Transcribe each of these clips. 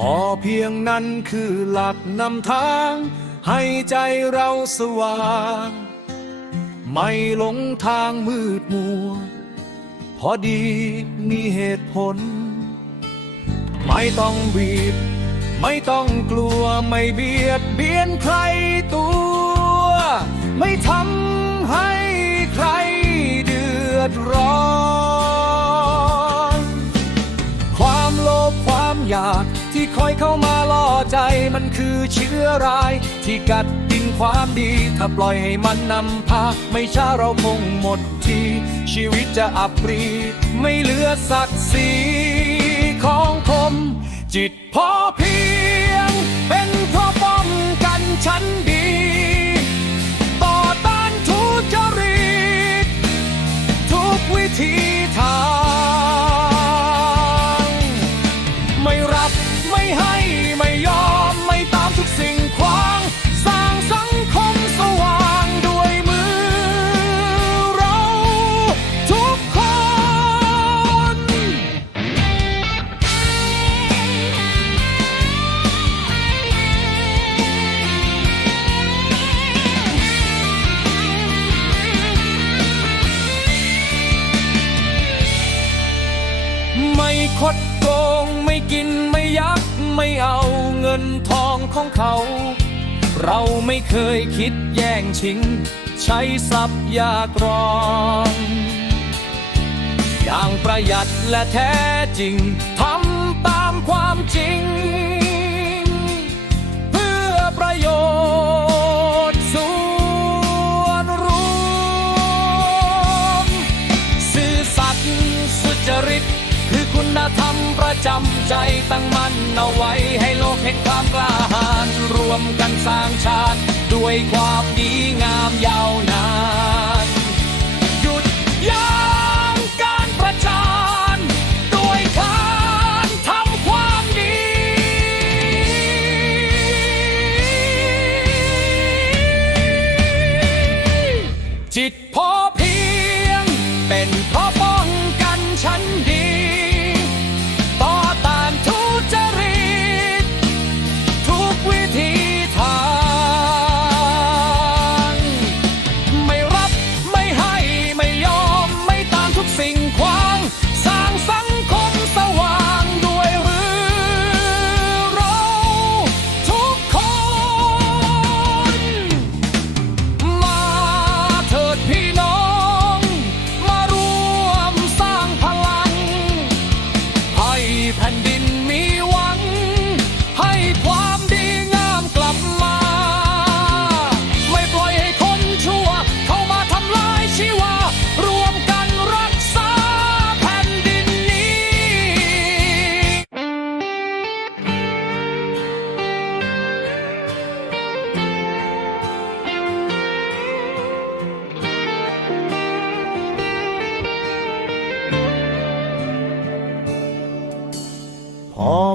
พอเพียงนั้นคือหลักนำทาง ให้ใจเราสว่าง ไม่หลงทางมืดมัว พอดีมีเหตุผล ไม่ต้องบีบ ไม่ต้องกลัวไม่เบียดเบียนใครตัว ไม่ทำให้ใครเดือดร้อน ยากที่คอยเข้ามาล่อใจมันคือเชื้อร้าย ที่กัดกินความดี ถ้าปล่อยให้มันนำพา ไม่ช้าเราคงหมดที ชีวิตจะอับปรี ไม่เหลือศักดิ์ศรีของคม จิตพอเพียง เป็นเพราะป้องกันชั้นดี ไม่ให้ไม่ยอม ไม่เอาเงินทองของเขา เราไม่เคยคิดแย่งชิง ใช้ทรัพยากรอย่างประหยัดและแท้จริงทำตามความจริง เพื่อประโยชน์ส่วนรวมซื่อสัตย์สุจริตคือคุณธรรมประ จำใจตั้งมั่นเอาไว้ให้โลกเห็นความกล้าหาญรวมกันสร้างชาติ ด้วยความดีงามยาวนาน หยุดยั้ง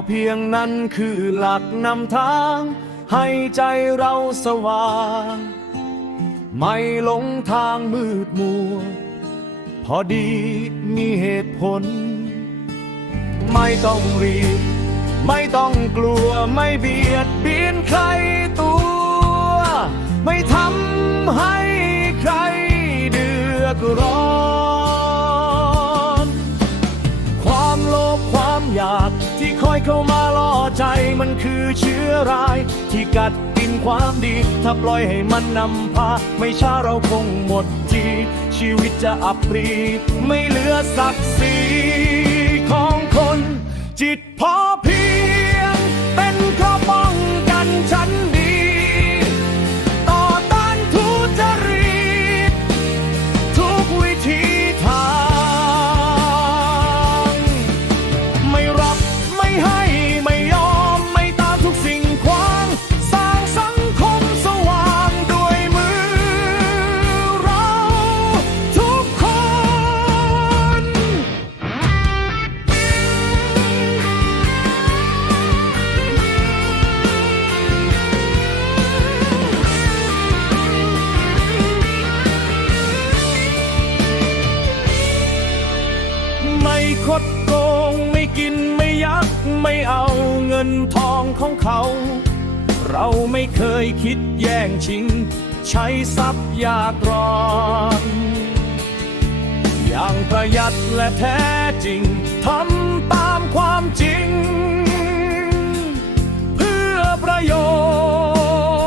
เพียงนั้นคือหลักนำทาง ให้ใจเราสว่าง ไม่หลงทางมืดมัว พอดีมีเหตุผล ไม่ต้องรีบ ไม่ต้องกลัวไม่เบียดเบียนใครตัว ไม่ทำให้ใครเดือดร้อน อยเข้ามาล่อใจมันคือเชื้อร้าย ที่กัดกินความดี ถ้าปล่อยให้มันนำพา ไม่ช้าเราคงหมดที ชีวิตจะอับปรี ไม่เหลือศักดิ์ศรีของคน จิตพอเพียงเป็นครอบ นทองของเขา เราไม่เคยคิดแย่งชิง ใช้ทรัพยากร อย่างประหยัดและแท้จริงทำตามความจริง เพื่อประโย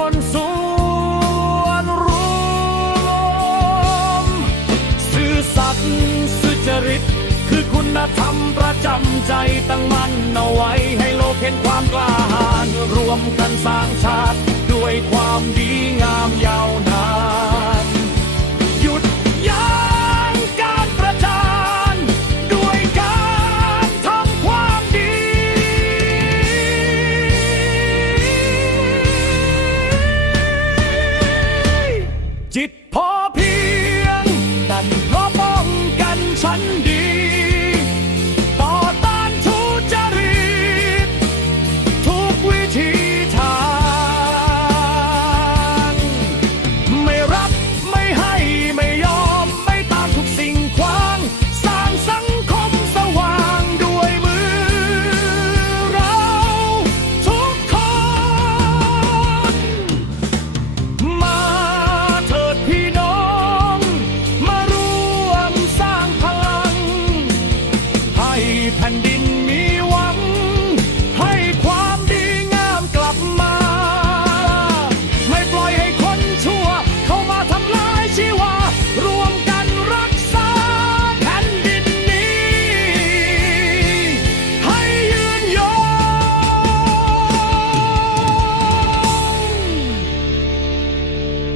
ชน์ส่วนรวมซื่อสัตย์สุจริต คือคุณธรรมประจำใจตั้งมั่นเอาไว้ เห็นความกล้าหาญรวมกันสร้างชาติ ด้วยความดีงามยาวน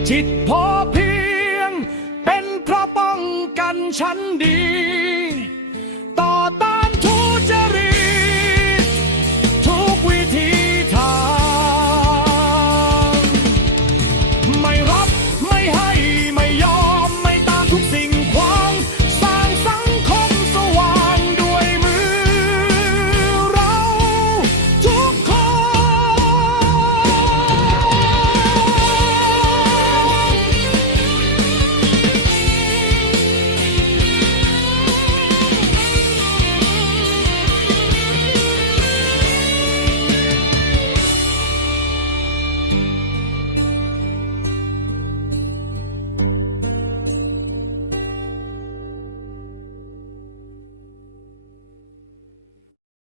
จิตพอเพียง เป็นเพราะป้องกันฉันดี